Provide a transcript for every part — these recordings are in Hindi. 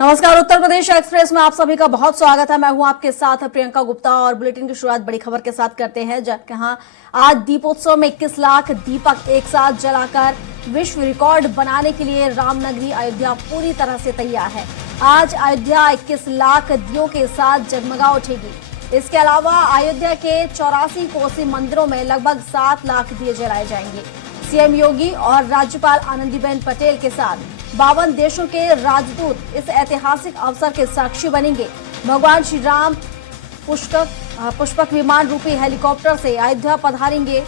नमस्कार। उत्तर प्रदेश एक्सप्रेस में आप सभी का बहुत स्वागत है। मैं हूं आपके साथ प्रियंका गुप्ता और बुलेटिन की शुरुआत बड़ी खबर के साथ करते हैं, जहां आज दीपोत्सव में 21 लाख दीपक एक साथ जलाकर विश्व रिकॉर्ड बनाने के लिए रामनगरी अयोध्या पूरी तरह से तैयार है। आज अयोध्या 21 लाख दियों के साथ जगमगा उठेगी। इसके अलावा अयोध्या के 84 कोसी मंदिरों में लगभग 7 लाख दिए जलाए जाएंगे। सीएम योगी और राज्यपाल आनंदीबेन पटेल के साथ 52 देशों के राजदूत इस ऐतिहासिक अवसर के साक्षी बनेंगे। भगवान श्री राम पुष्पक विमान रूपी हेलीकॉप्टर से अयोध्या पधारेंगे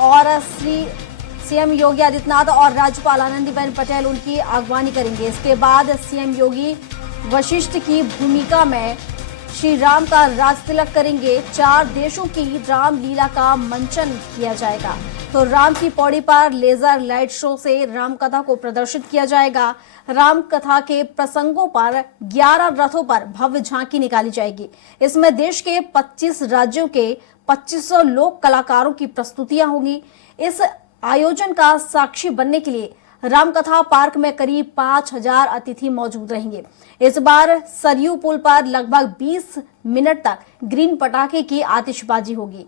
और सीएम योगी आदित्यनाथ और राज्यपाल आनंदीबेन पटेल उनकी अगवानी करेंगे। इसके बाद सीएम योगी वशिष्ठ की भूमिका में श्री राम का राज तिलक करेंगे। 4 देशों की रामलीला का मंचन किया जाएगा। तो राम की पौड़ी पर लेजर लाइट शो से राम कथा को प्रदर्शित किया जाएगा। राम कथा के प्रसंगों पर 11 रथों पर भव्य झांकी निकाली जाएगी। इसमें देश के 25 राज्यों के 2500 लोक कलाकारों की प्रस्तुतियां होंगी। इस आयोजन का साक्षी बनने के लिए रामकथा पार्क में करीब 5000 अतिथि मौजूद रहेंगे। इस बार सरयू पुल पर लगभग 20 मिनट तक ग्रीन पटाखे की आतिशबाजी होगी।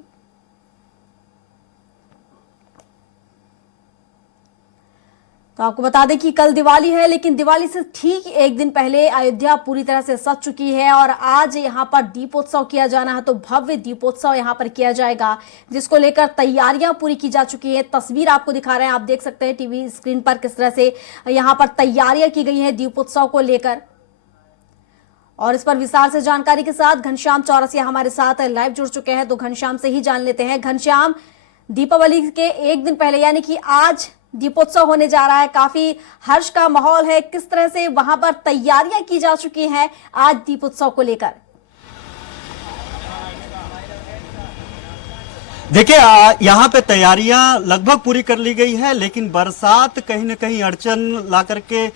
तो आपको बता दें कि कल दिवाली है, लेकिन दिवाली से ठीक एक दिन पहले अयोध्या पूरी तरह से सज चुकी है और आज यहां पर दीपोत्सव किया जाना है। तो भव्य दीपोत्सव यहां पर किया जाएगा, जिसको लेकर तैयारियां पूरी की जा चुकी है। तस्वीर आपको दिखा रहे हैं, आप देख सकते हैं टीवी स्क्रीन पर किस तरह से यहां पर तैयारियां की गई हैं दीपोत्सव को लेकर। और इस पर विस्तार से जानकारी के साथ घनश्याम चौरसिया हमारे साथ लाइव जुड़ चुके हैं। तो घनश्याम से ही जान लेते हैं। घनश्याम, दीपावली के एक दिन पहले यानी कि आज दीपोत्सव होने जा रहा है, काफी हर्ष का माहौल है। किस तरह से वहां पर तैयारियां की जा चुकी हैं आज दीपोत्सव को लेकर? देखिए, यहाँ पे तैयारियां लगभग पूरी कर ली गई है, लेकिन बरसात कहीं न कहीं अड़चन ला करके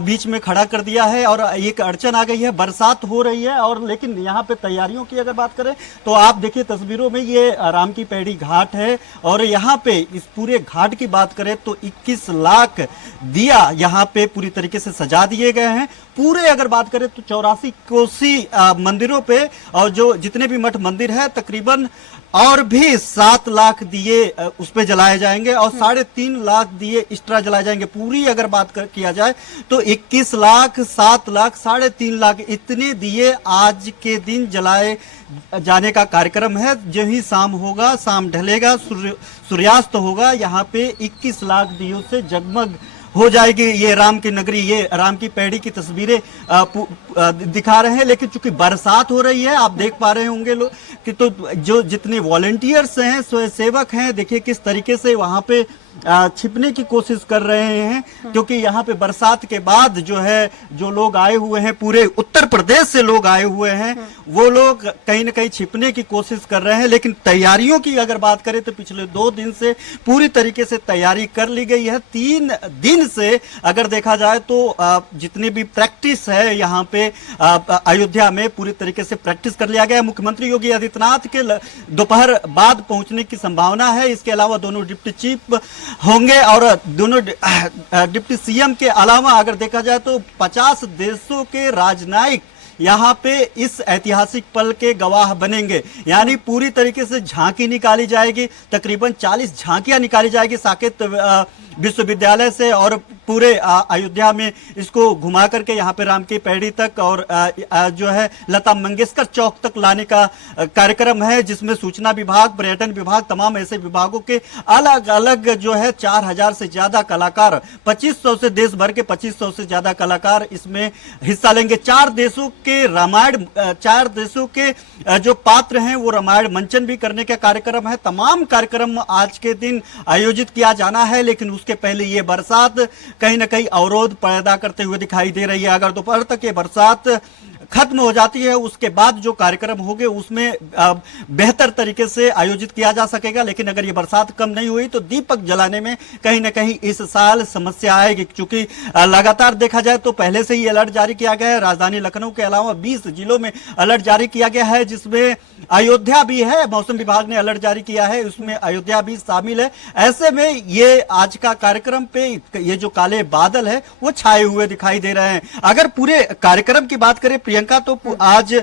बीच में खड़ा कर दिया है और एक अड़चन आ गई है। बरसात हो रही है और लेकिन यहाँ पे तैयारियों की अगर बात करें तो आप देखिए तस्वीरों में ये राम की पैड़ी घाट है और यहाँ पे इस पूरे घाट की बात करें तो 21 लाख दिया यहाँ पे पूरी तरीके से सजा दिए गए हैं। पूरे अगर बात करें तो 84 कोसी मंदिरों पे और जो जितने भी मठ मंदिर है तकरीबन और भी 7 लाख दिए उस पे जलाए जाएंगे और 3.5 लाख दिए एक्स्ट्रा जलाए जाएंगे। पूरी अगर बात किया जाए तो 21 लाख, 7 लाख, 3.5 लाख इतने दिए आज के दिन जलाए जाने का कार्यक्रम है। जो ही शाम होगा, शाम ढलेगा, सूर्यास्त होगा, यहाँ पे 21 लाख दियों से जगमग हो जाएगी ये राम की नगरी। ये राम की पैड़ी की तस्वीरें दिखा रहे हैं, लेकिन चूंकि बरसात हो रही है आप देख पा रहे होंगे लोग कि तो जो जितने वॉलंटियर्स हैं, स्वयंसेवक हैं, देखिए किस तरीके से वहां पे छिपने की कोशिश कर रहे हैं, क्योंकि यहाँ पे बरसात के बाद जो है जो लोग आए हुए हैं, पूरे उत्तर प्रदेश से लोग आए हुए हैं, वो लोग कहीं न कहीं छिपने की कोशिश कर रहे हैं। लेकिन तैयारियों की अगर बात करें तो पिछले 2 दिन से पूरी तरीके से तैयारी कर ली गई है। 3 दिन से अगर देखा जाए तो जितनी भी प्रैक्टिस है यहाँ पे अयोध्या में पूरी तरीके से प्रैक्टिस कर लिया गया है। मुख्यमंत्री योगी आदित्यनाथ के दोपहर बाद पहुंचने की संभावना है। इसके अलावा दोनों डिप्टी चीफ होंगे और दोनों डिप्टी सीएम के अलावा अगर देखा जाए तो 50 देशों के राजनयिक यहाँ पे इस ऐतिहासिक पल के गवाह बनेंगे। यानी पूरी तरीके से झांकी निकाली जाएगी, तकरीबन 40 झांकियां निकाली जाएगी साकेत विश्वविद्यालय से और पूरे अयोध्या में इसको घुमा करके यहाँ पे राम की पैड़ी तक और जो है लता मंगेशकर चौक तक लाने का कार्यक्रम है, जिसमें सूचना विभाग, पर्यटन विभाग, तमाम ऐसे विभागों के अलग अलग जो है 4000 से ज्यादा कलाकार, 2500 से देश भर के 2500 से ज्यादा कलाकार इसमें हिस्सा लेंगे। 4 देशों के रामायण, 4 देशों के जो पात्र हैं वो रामायण मंचन भी करने का कार्यक्रम है। तमाम कार्यक्रम आज के दिन आयोजित किया जाना है, लेकिन उसके पहले ये बरसात कहीं ना कहीं अवरोध पैदा करते हुए दिखाई दे रही है। अगर दोपहर तक ये बरसात खत्म हो जाती है उसके बाद जो कार्यक्रम होंगे उसमें बेहतर तरीके से आयोजित किया जा सकेगा। लेकिन अगर ये बरसात कम नहीं हुई तो दीपक जलाने में कहीं ना कहीं इस साल समस्या आएगी, क्योंकि लगातार देखा जाए तो पहले से ही अलर्ट जारी किया गया है। राजधानी लखनऊ के अलावा 20 जिलों में अलर्ट जारी किया गया है, जिसमें अयोध्या भी है। मौसम विभाग ने अलर्ट जारी किया है, उसमें अयोध्या भी शामिल है। ऐसे में ये आज का कार्यक्रम पे ये जो काले बादल है वो छाए हुए दिखाई दे रहे हैं। अगर पूरे कार्यक्रम की बात करें प्रियंका, तो आज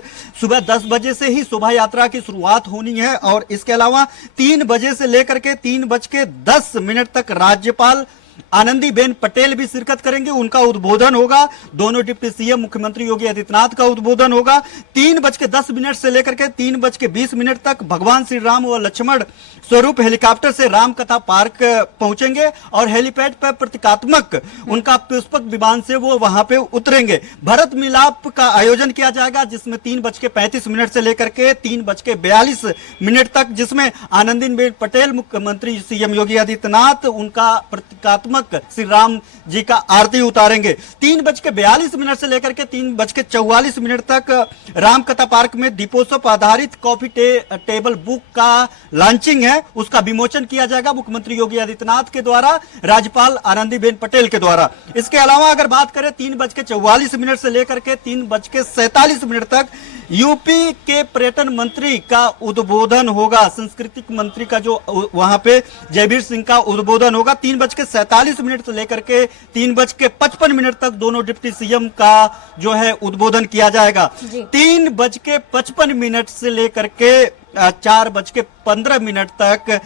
सुबह 10 बजे से ही शोभा यात्रा की शुरुआत होनी है और इसके अलावा 3 बजे से लेकर के 3:10 तक राज्यपाल आनंदीबेन पटेल भी शिरकत करेंगे। उनका उद्बोधन होगा। दोनों डिप्टी सीएम मुख्यमंत्री योगी आदित्यनाथ का उद्बोधन होगा। 3:10 से लेकर के 3:20 तक भगवान श्री राम व लक्ष्मण स्वरूप हेलीकॉप्टर से राम कथा पार्क पहुंचेंगे और हेलीपैड पर प्रतीकात्मक उनका पुष्पक विमान से वो वहां पे उतरेंगे। भरत मिलाप का आयोजन किया जाएगा, जिसमें 3:35 से लेकर के 3:42 तक, जिसमें आनंदीबेन पटेल मुख्यमंत्री सीएम योगी आदित्यनाथ उनका प्रतीकात्मक श्री राम जी का आरती उतारेंगे। 3:42 से लेकर के 3:44 तक राम कथा पार्क में दीपोत्सव आधारित कॉफी टेबल बुक का लॉन्चिंग है, उसका विमोचन किया जाएगा मुख्यमंत्री योगी आदित्यनाथ के द्वारा, राज्यपाल आनंदीबेन पटेल के द्वारा। इसके अलावा अगर बात करें 3:44 से लेकर के 3:47 तक यूपी के पर्यटन मंत्री का उद्बोधन होगा। सांस्कृतिक मंत्री का जो वहां पे जयवीर सिंह का उद्बोधन होगा। 3:47 से लेकर के 3:55 तक दोनों डिप्टी सीएम का जो है उद्बोधन किया जाएगा। 3:55 से लेकर के 4:15 तक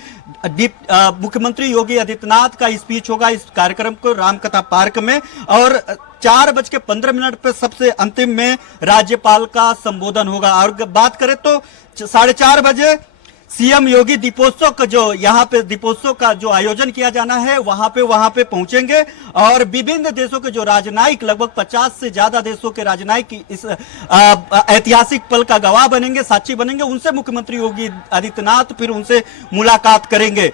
मुख्यमंत्री योगी आदित्यनाथ का स्पीच होगा इस कार्यक्रम को रामकथा पार्क में, और 4:15 पे सबसे अंतिम में राज्यपाल का संबोधन होगा। और बात करें तो 4:30 बजे सीएम योगी दीपोत्सव का जो यहाँ पे दीपोत्सव का जो आयोजन किया जाना है वहां पे पहुंचेंगे और विभिन्न देशों के जो राजनयिक, लगभग 50 से ज्यादा देशों के राजनयिक इस ऐतिहासिक पल का गवाह बनेंगे, साक्षी बनेंगे। उनसे मुख्यमंत्री योगी आदित्यनाथ फिर उनसे मुलाकात करेंगे।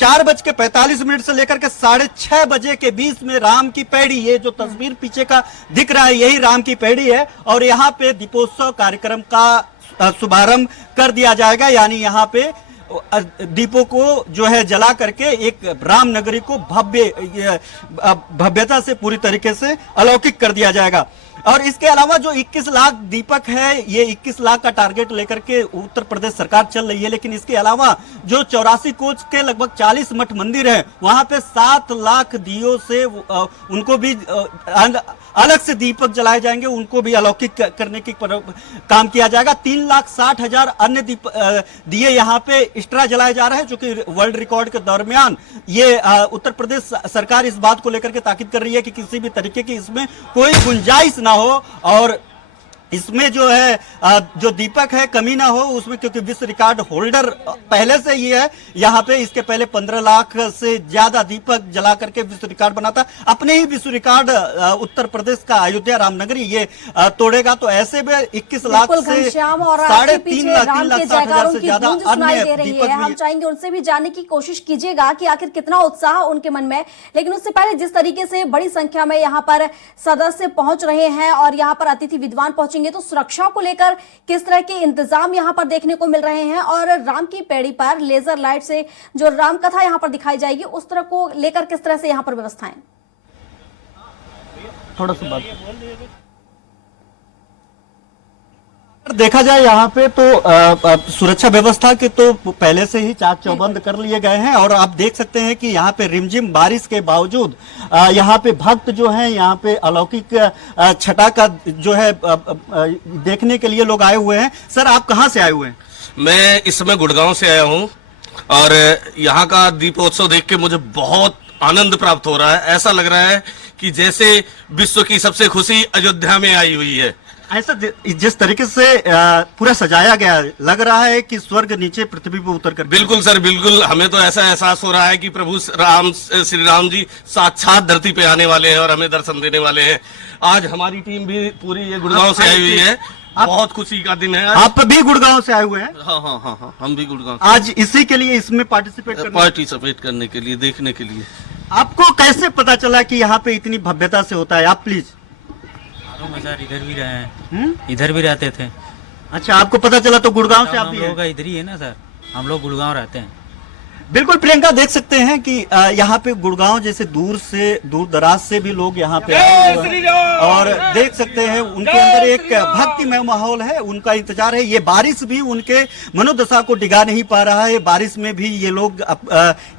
4:45 से लेकर के 6:30 बजे के बीच में राम की पैड़ी, ये जो तस्वीर पीछे का दिख रहा है यही राम की पैड़ी है और यहाँ पे दीपोत्सव कार्यक्रम का शुभारंभ कर दिया जाएगा। यानी यहाँ पे दीपों को जो है जला करके एक राम नगरी को भव्यता से पूरी तरीके से अलौकिक कर दिया जाएगा। और इसके अलावा जो 21 लाख दीपक है, ये 21 लाख का टारगेट लेकर के उत्तर प्रदेश सरकार चल रही है। लेकिन इसके अलावा जो 84 कोच के लगभग 40 मठ मंदिर हैं, वहां पे 7 लाख दियों से उनको भी अलग से दीपक जलाए जाएंगे, उनको भी अलौकिक करने की काम किया जाएगा। 3,60,000 अन्य दिए यहाँ पे एक्स्ट्रा जलाए जा रहे हैं, जो कि वर्ल्ड रिकॉर्ड के दरमियान ये उत्तर प्रदेश सरकार इस बात को लेकर के ताकीद कर रही है कि किसी भी तरीके की इसमें कोई गुंजाइश ना हो और इसमें जो है जो दीपक है कमी ना हो उसमें, क्योंकि विश्व रिकॉर्ड होल्डर पहले से ही है यहाँ पे। इसके पहले 15 लाख से ज्यादा दीपक जला करके विश्व रिकॉर्ड बना था। अपने ही विश्व रिकॉर्ड उत्तर प्रदेश का अयोध्या रामनगरी ये तोड़ेगा। तो ऐसे में 21 लाख से 3.5 लाख 60,000 से ज्यादा अन्य दीपक। हम चाहेंगे उनसे भी जानने की कोशिश कीजिएगा कि आखिर कितना उत्साह उनके मन में। लेकिन उससे पहले जिस तरीके से बड़ी संख्या में यहाँ पर सदस्य पहुंच रहे हैं और यहाँ पर अतिथि विद्वान पहुंचेंगे, तो सुरक्षा को लेकर किस तरह के इंतजाम यहां पर देखने को मिल रहे हैं और राम की पैड़ी पर लेजर लाइट से जो राम कथा यहां पर दिखाई जाएगी उस तरह को लेकर किस तरह से यहां पर व्यवस्थाएं? थोड़ा सा बात देखा जाए यहाँ पे तो सुरक्षा व्यवस्था के तो पहले से ही चाक चौबंद कर लिए गए हैं और आप देख सकते हैं कि यहाँ पे रिमझिम बारिश के बावजूद यहाँ पे भक्त जो हैं यहाँ पे अलौकिक छटा का जो है देखने के लिए लोग आए हुए हैं। सर, आप कहाँ से आए हुए हैं? मैं इस समय गुड़गांव से आया हूँ और यहाँ का दीपोत्सव देख के मुझे बहुत आनंद प्राप्त हो रहा है। ऐसा लग रहा है कि जैसे विश्व की सबसे खुशी अयोध्या में आई हुई है। ऐसा जिस तरीके से पूरा सजाया गया, लग रहा है कि स्वर्ग नीचे पृथ्वी पर उतर कर। बिल्कुल सर, बिल्कुल। हमें तो ऐसा एहसास हो रहा है कि प्रभु श्री राम जी साक्षात धरती पे आने वाले हैं और हमें दर्शन देने वाले हैं। आज हमारी टीम भी पूरी ये गुड़गांव से आई हुई है। बहुत खुशी का दिन है। आप भी गुड़गांव से आए हुए हैं? हाँ, हम भी गुड़गांव। आज इसी के लिए इसमें पार्टिसिपेट करने के लिए, देखने के लिए। आपको कैसे पता चला कि यहाँ पे इतनी भव्यता से होता है? आप प्लीज। मालूम है सर, इधर भी रहे हैं, इधर भी रहते थे। अच्छा, आपको पता चला तो गुड़गांव से आप हम भी लोग हैं? का इधर ही है ना सर, हम लोग गुड़गांव रहते हैं। बिल्कुल प्रियंका, देख सकते हैं कि यहाँ पे गुड़गांव जैसे दूर दराज से भी लोग यहाँ पे आए हुए हैं और देख सकते हैं उनके अंदर एक भक्तिमय माहौल है, उनका इंतजार है। ये बारिश भी उनके मनोदशा को डिगा नहीं पा रहा है। बारिश में भी ये लोग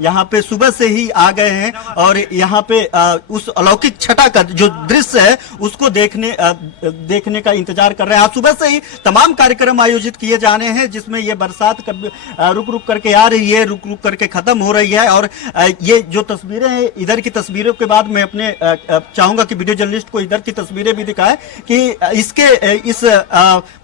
यहाँ पे सुबह से ही आ गए हैं और यहाँ पे उस अलौकिक छटा का जो दृश्य है उसको देखने का इंतजार कर रहे हैं। आज सुबह से ही तमाम कार्यक्रम आयोजित किए जाने हैं जिसमें ये बरसात रुक रुक करके आ रही है, रुक रुक करके खत्म हो रही है। और ये जो तस्वीरें हैं, इधर की तस्वीरों के बाद मैं अपने चाहूंगा कि वीडियो जर्नलिस्ट को इधर की तस्वीरें भी दिखाएं कि इस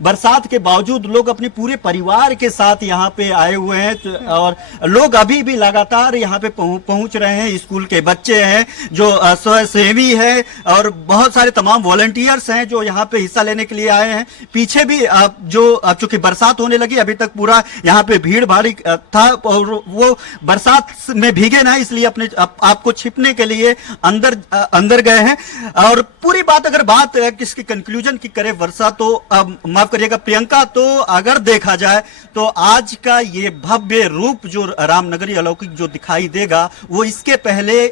बरसात के बावजूद लोग अपने पूरे परिवार के साथ यहाँ पे आए हुए हैं और लोग अभी भी लगातार यहाँ पे पहुंच रहे हैं। स्कूल के बच्चे हैं जो स्वयंसेवी है और बहुत सारे तमाम वॉलंटियर्स हैं जो यहाँ पे हिस्सा लेने के लिए आए हैं। पीछे भी जो चूंकि बरसात होने लगी, अभी तक पूरा यहाँ पे भीड़ भाड़ी था और वो बरसात में भीगे ना, इसलिए अपने आपको छिपने के लिए अंदर गए हैं। और पूरी बात अगर किसकी कंक्लूजन की करे वर्षा, तो माफ करिएगा प्रियंका, तो अगर देखा जाए तो आज का ये भव्य रूप जो रामनगरी अलौकिक जो दिखाई देगा वो इसके पहले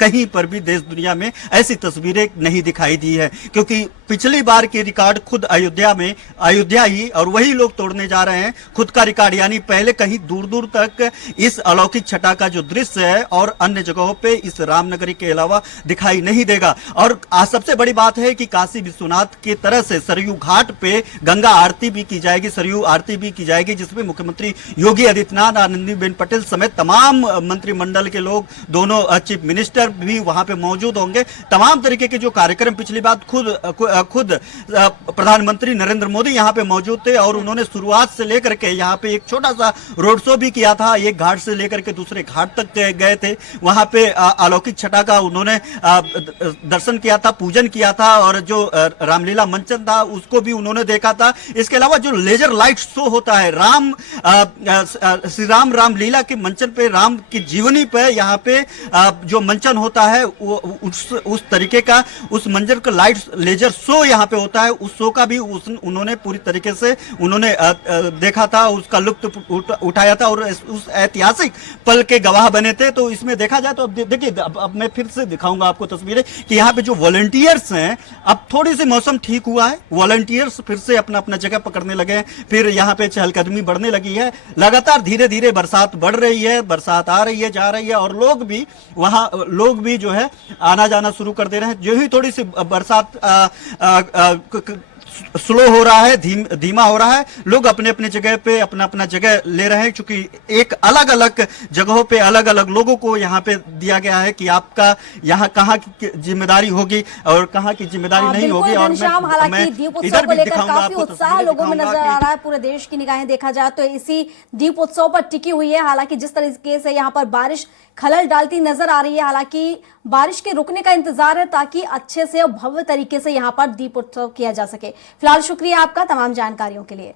कहीं पर भी देश दुनिया में ऐसी तस्वीरें नहीं दिखाई दी है। क्योंकि पिछली बार की रिकॉर्ड खुद अयोध्या ही और वही लोग तोड़ने जा रहे हैं खुद का रिकॉर्ड। यानी पहले कहीं दूर दूर तक इस अलौकिक छटा का जो दृश्य है और अन्य जगहों पे इस रामनगरी के अलावा दिखाई नहीं देगा। और सबसे बड़ी बात है कि काशी विश्वनाथ की तरह से सरयू घाट पे गंगा आरती भी की जाएगी, सरयू आरती भी की जाएगी, जिसमें मुख्यमंत्री योगी आदित्यनाथ, आनंदीबेन पटेल समेत तमाम मंत्रिमंडल के लोग, दोनों चीफ मिनिस्टर भी वहां पे मौजूद होंगे। तमाम तरीके के जो कार्यक्रम, पिछली बार खुद प्रधानमंत्री नरेंद्र मोदी यहाँ पे मौजूद थे और उन्होंने शुरुआत से लेकर के यहाँ पे एक छोटा सा रोड शो भी किया था। एक घाट से लेकर के दूसरे घाट तक गए थे, वहां पे अलौकिक छटा का उन्होंने दर्शन किया था, पूजन किया था और जो रामलीला मंचन था उसको भी उन्होंने देखा था। इसके अलावा जो लेजर लाइट शो होता है श्री राम रामलीला के मंचन पे, राम की जीवनी पे यहाँ पे जो मंचन होता है वो उस तरीके का उस मंजर का लाइट लेजर शो यहाँ पे होता है। उस शो का भी उन्होंने पूरी तरीके से उन्होंने देखा था, उसका लुत्फ उठाया था और उस ऐतिहासिक पल के गवाह बने थे। तो इसमें देखा जाए तो अब देखिए, अब मैं फिर से दिखाऊंगा आपको तस्वीरें कि यहाँ पे जो वॉलंटियर्स हैं, अब थोड़ी सी मौसम ठीक हुआ है, वॉलंटियर्स फिर से अपना जगह पकड़ने लगे हैं, फिर यहाँ पे चहलकदमी बढ़ने लगी है। लगातार धीरे धीरे बरसात बढ़ रही है, बरसात आ रही है, जा रही है और लोग भी जो है आना जाना शुरू कर दे रहे हैं। जो ही थोड़ी सी बरसात स्लो हो रहा है, धीमा हो रहा है, लोग अपने अपने जगह पे अपना जगह ले रहे हैं। क्योंकि एक अलग अलग जगहों पे अलग अलग लोगों को यहाँ पे दिया गया है कि आपका यहाँ कहाँ की जिम्मेदारी होगी और कहाँ की जिम्मेदारी नहीं होगी। और हालांकि दीपोत्सव को लेकर काफी उत्साह लोगों में नजर आ रहा है। पूरे देश की निगाहें देखा जाए तो इसी दीपोत्सव पर टिकी हुई है। हालांकि जिस तरीके से यहाँ पर बारिश खलल डालती नजर आ रही है, हालांकि बारिश के रुकने का इंतजार है ताकि अच्छे से और भव्य तरीके से यहाँ पर दीपोत्सव किया जा सके। फिलहाल शुक्रिया आपका तमाम जानकारियों के लिए।